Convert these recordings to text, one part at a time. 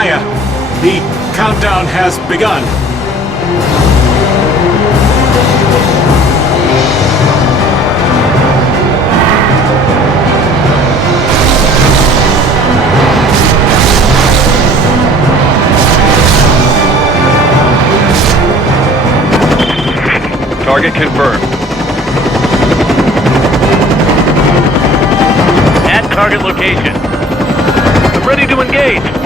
Maya, the countdown has begun. Target confirmed. At target location. I'm ready to engage.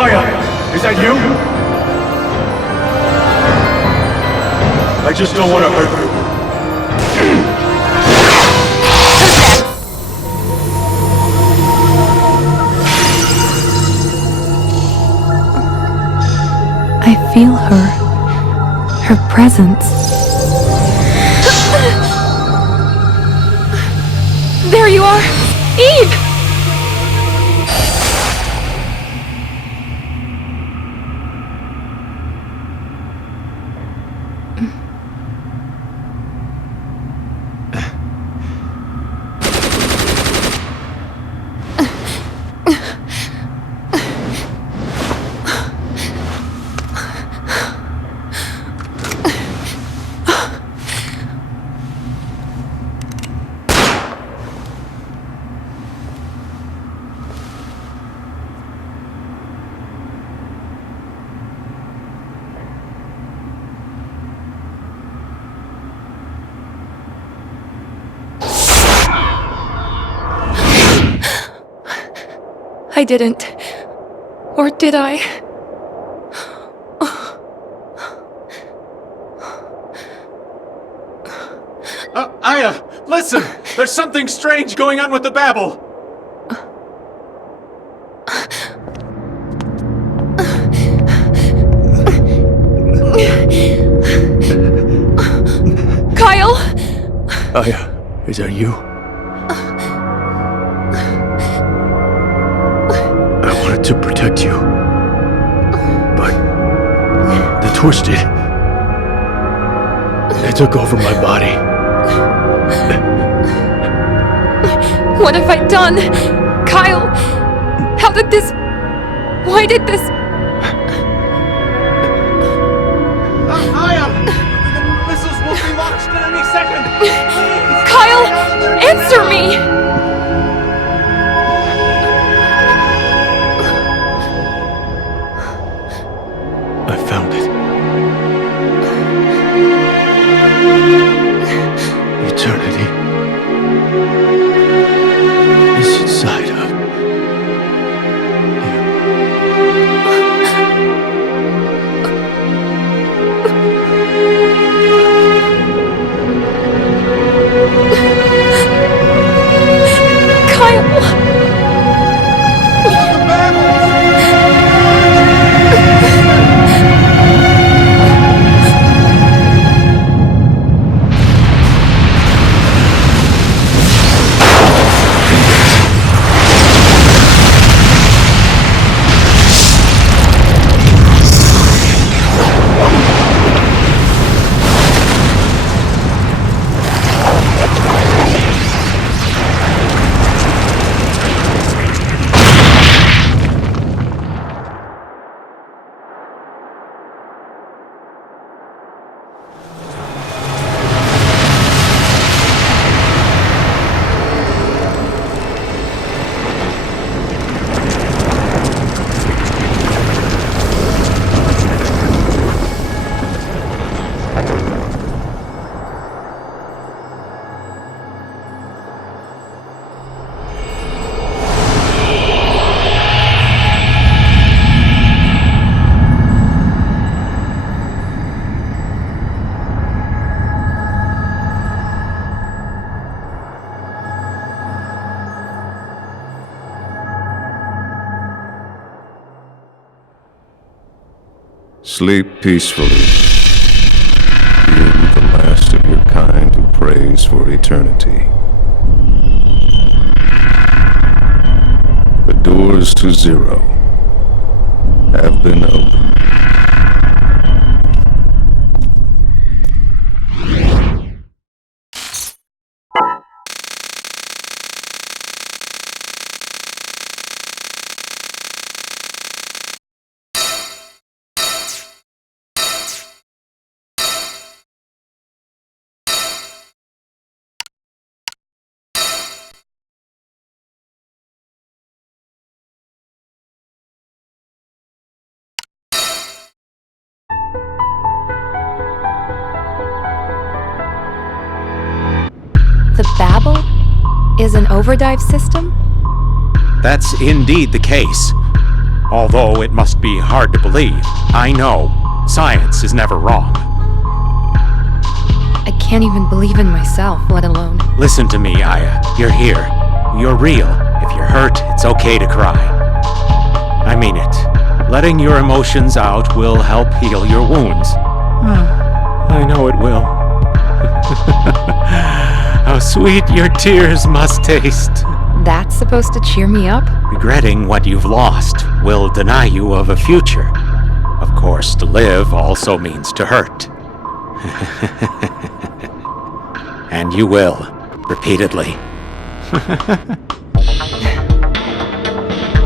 Aya, is that you? I just don't want to hurt you. I feel her presence. There you are! Eve! I didn't. Or did I? Aya, listen! There's something strange going on with the babble! Kyle! Aya, is that you? I wanted to protect you. But the twisted... It took over my body. What have I done? Kyle! How did this... Why did this... Aya! The missiles will be launched in any second! Please! Kyle! Answer me! I found it. Eternity is inside of you. Kyle! Sleep peacefully, you the last of your kind who prays for eternity. The doors to Zero have been opened. The Babel is an overdive system? That's indeed the case. Although it must be hard to believe, I know science is never wrong. I can't even believe in myself, let alone... Listen to me, Aya. You're here. You're real. If you're hurt, it's okay to cry. I mean it. Letting your emotions out will help heal your wounds. I know it will. How sweet your tears must taste. That's supposed to cheer me up? Regretting what you've lost will deny you of a future. Of course, to live also means to hurt. And you will, repeatedly.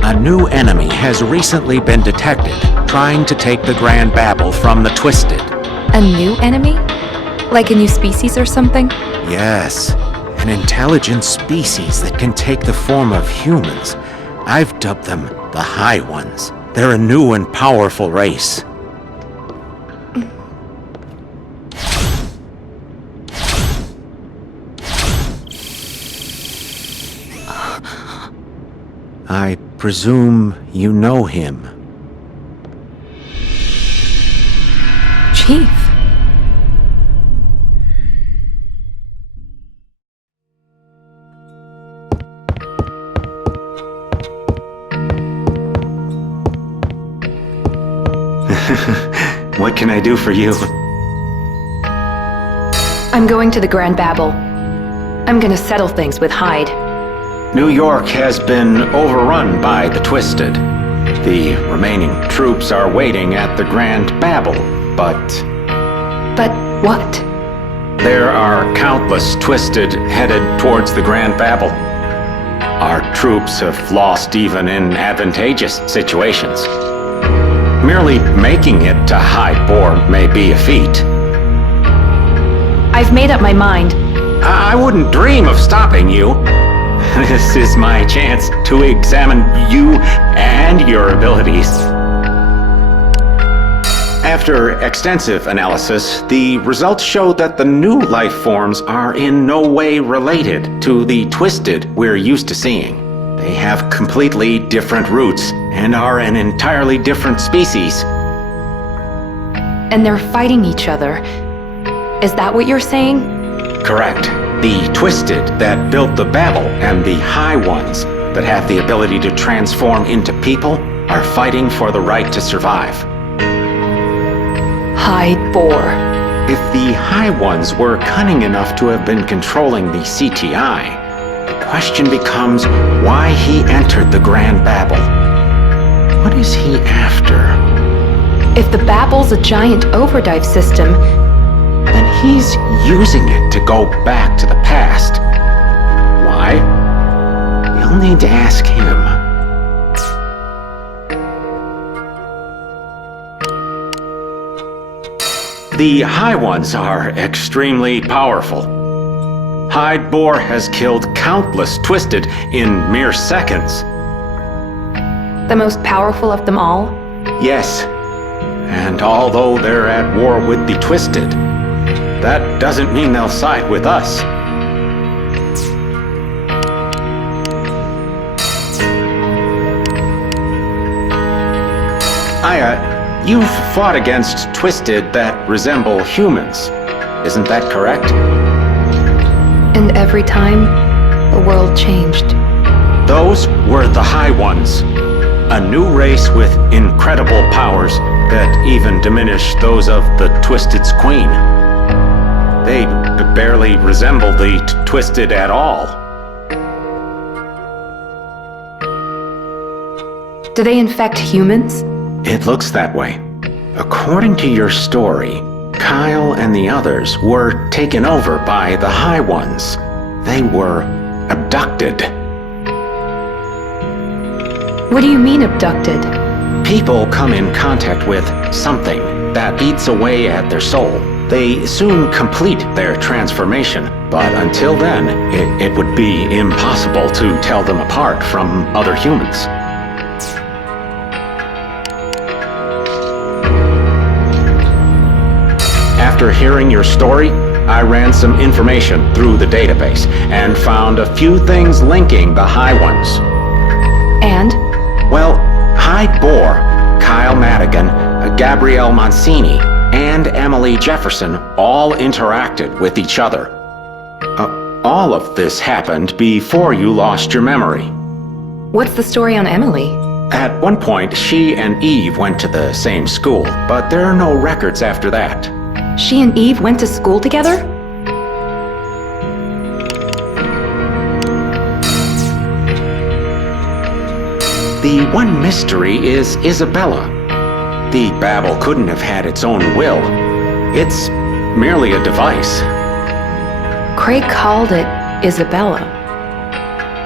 A new enemy has recently been detected, trying to take the Grand Babel from the Twisted. A new enemy? Like a new species or something? Yes, an intelligent species that can take the form of humans. I've dubbed them the High Ones. They're a new and powerful race. I presume you know him. Chief. What can I do for you? I'm going to the Grand Babel. I'm gonna settle things with Hyde. New York has been overrun by the Twisted. The remaining troops are waiting at the Grand Babel, but But what? there are countless Twisted headed towards the Grand Babel. Our troops have lost even in advantageous situations. Merely making it to Hyde Bor may be a feat. I've made up my mind. I wouldn't dream of stopping you. This is my chance to examine you and your abilities. After extensive analysis, the results show that the new life forms are in no way related to the Twisted we're used to seeing. They have completely different roots and are an entirely different species. And they're fighting each other. Is that what you're saying? Correct. The Twisted that built the Babel and the High Ones that have the ability to transform into people are fighting for the right to survive. Hyde Bor. If the High Ones were cunning enough to have been controlling the CTI, the question becomes why he entered the Grand Babel. What is he after? If the Babel's a giant overdrive system, Then he's using it to go back to the past. Why? You'll need to ask him. The High Ones are extremely powerful. Hyde Bor has killed countless Twisted in mere seconds. the most powerful of them all? Yes, and although they're at war with the Twisted, that doesn't mean they'll side with us. Aya, you've fought against Twisted that resemble humans. Isn't that correct? And every time, the world changed. Those were the High Ones. A new race with incredible powers that even diminish those of the Twisted's queen. They barely resemble the Twisted at all. Do they infect humans? It looks that way. According to your story, Kyle and the others were taken over by the High Ones. They were abducted. What do you mean abducted? People come in contact with something that eats away at their soul. They soon complete their transformation, but until then, it would be impossible to tell them apart from other humans. After hearing your story, I ran some information through the database and found a few things linking the High Ones. And? Well, Hyde Bor Gabrielle Mancini, and Emily Jefferson all interacted with each other. All of this happened before you lost your memory. What's the story on Emily? At one point, she and Eve went to the same school, but there are no records after that. She and Eve went to school together? The one mystery is Isabella. The Babel couldn't have had its own will. It's merely a device. Craig called it Isabella.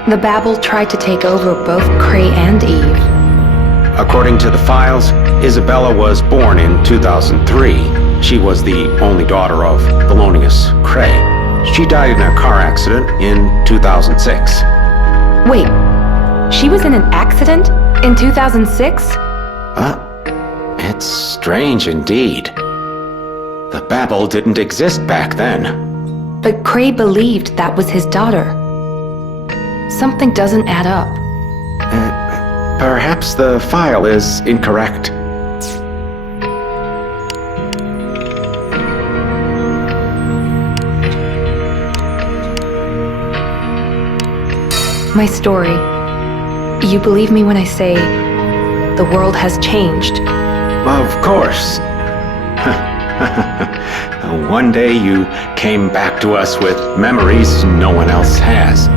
The Babel tried to take over both Cray and Eve. According to the files, Isabella was born in 2003. She was the only daughter of Thelonious Cray. She died in a car accident in 2006. Wait, she was in an accident in 2006? It's strange indeed. The Babel didn't exist back then. But Cray believed that was his daughter. Something doesn't add up. Perhaps the file is incorrect. My story. You believe me when I say the world has changed? Of course. One day you came back to us with memories no one else has.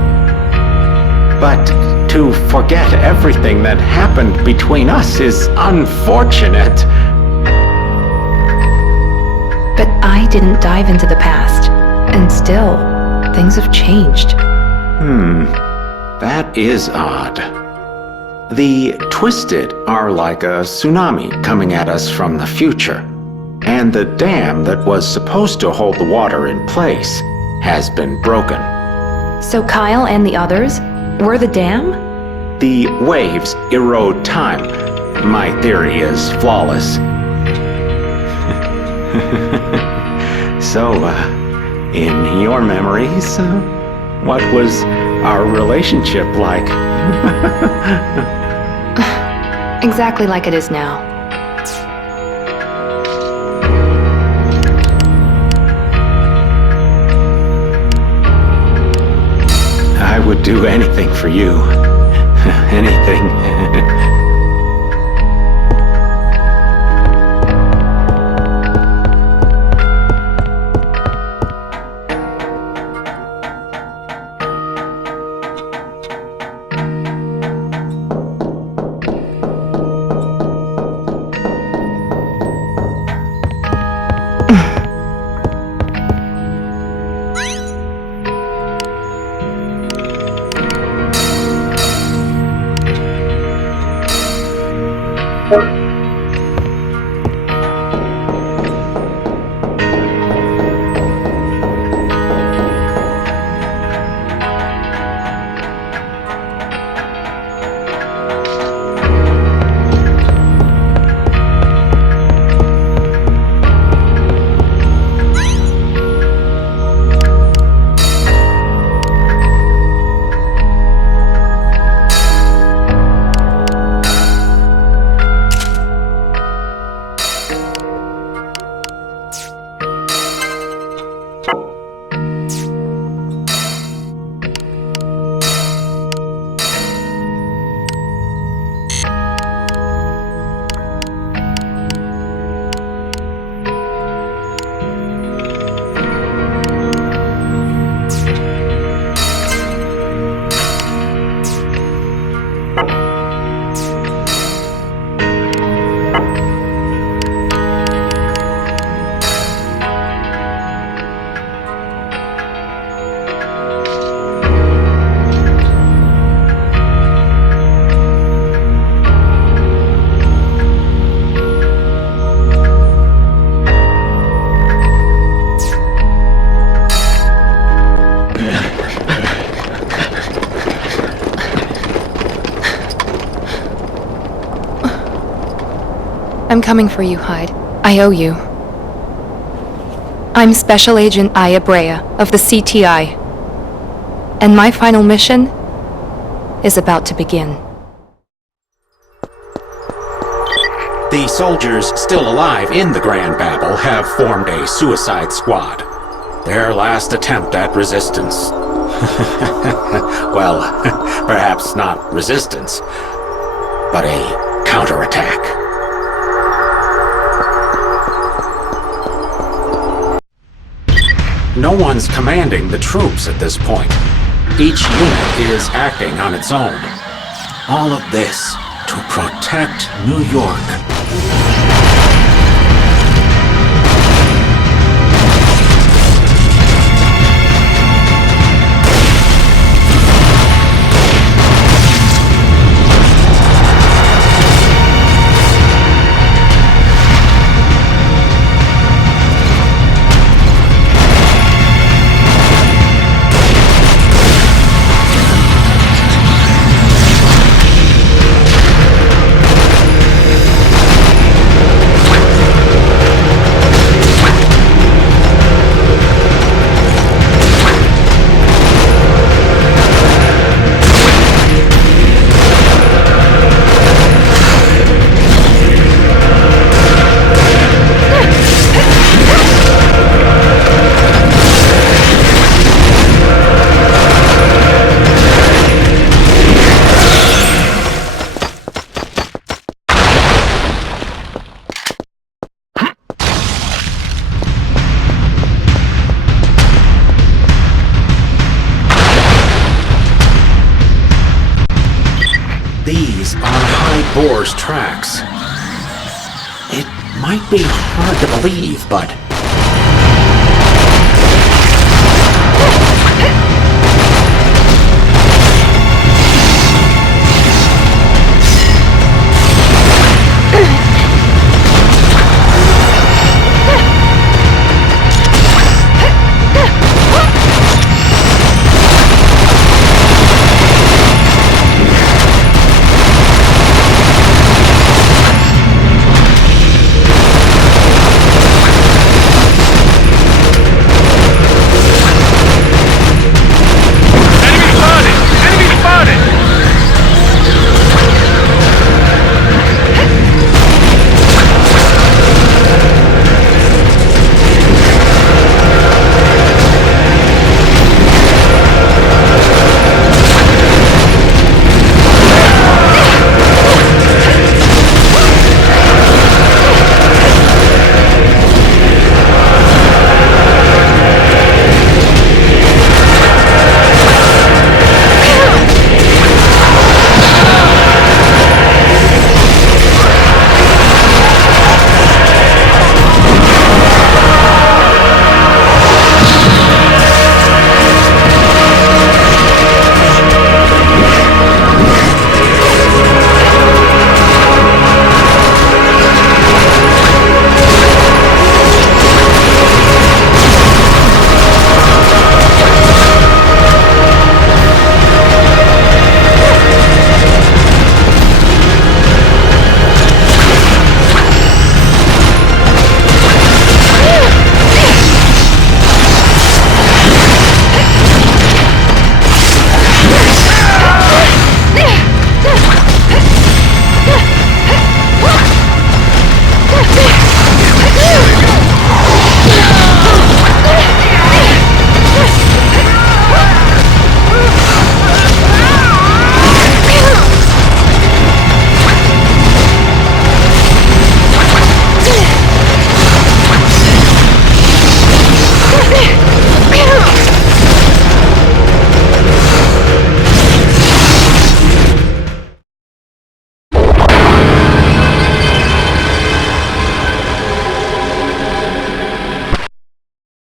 But to forget everything that happened between us is unfortunate. But I didn't dive into the past, and still, things have changed. That is odd. The Twisted are like a tsunami coming at us from the future. And the dam that was supposed to hold the water in place has been broken. So Kyle and the others were the dam? The waves erode time. My theory is flawless. So, in your memories, what was our relationship like? Exactly like it is now. I would do anything for you. Anything. I'm coming for you, Hyde. I owe you. I'm Special Agent Aya Brea of the CTI. And my final mission is about to begin. The soldiers still alive in the Grand Babel have formed a suicide squad. Their last attempt at resistance. Well, perhaps not resistance, but a counterattack. No one's commanding the troops at this point. Each unit is acting on its own. All of this to protect New York. These are high-bores tracks. It might be hard to believe, but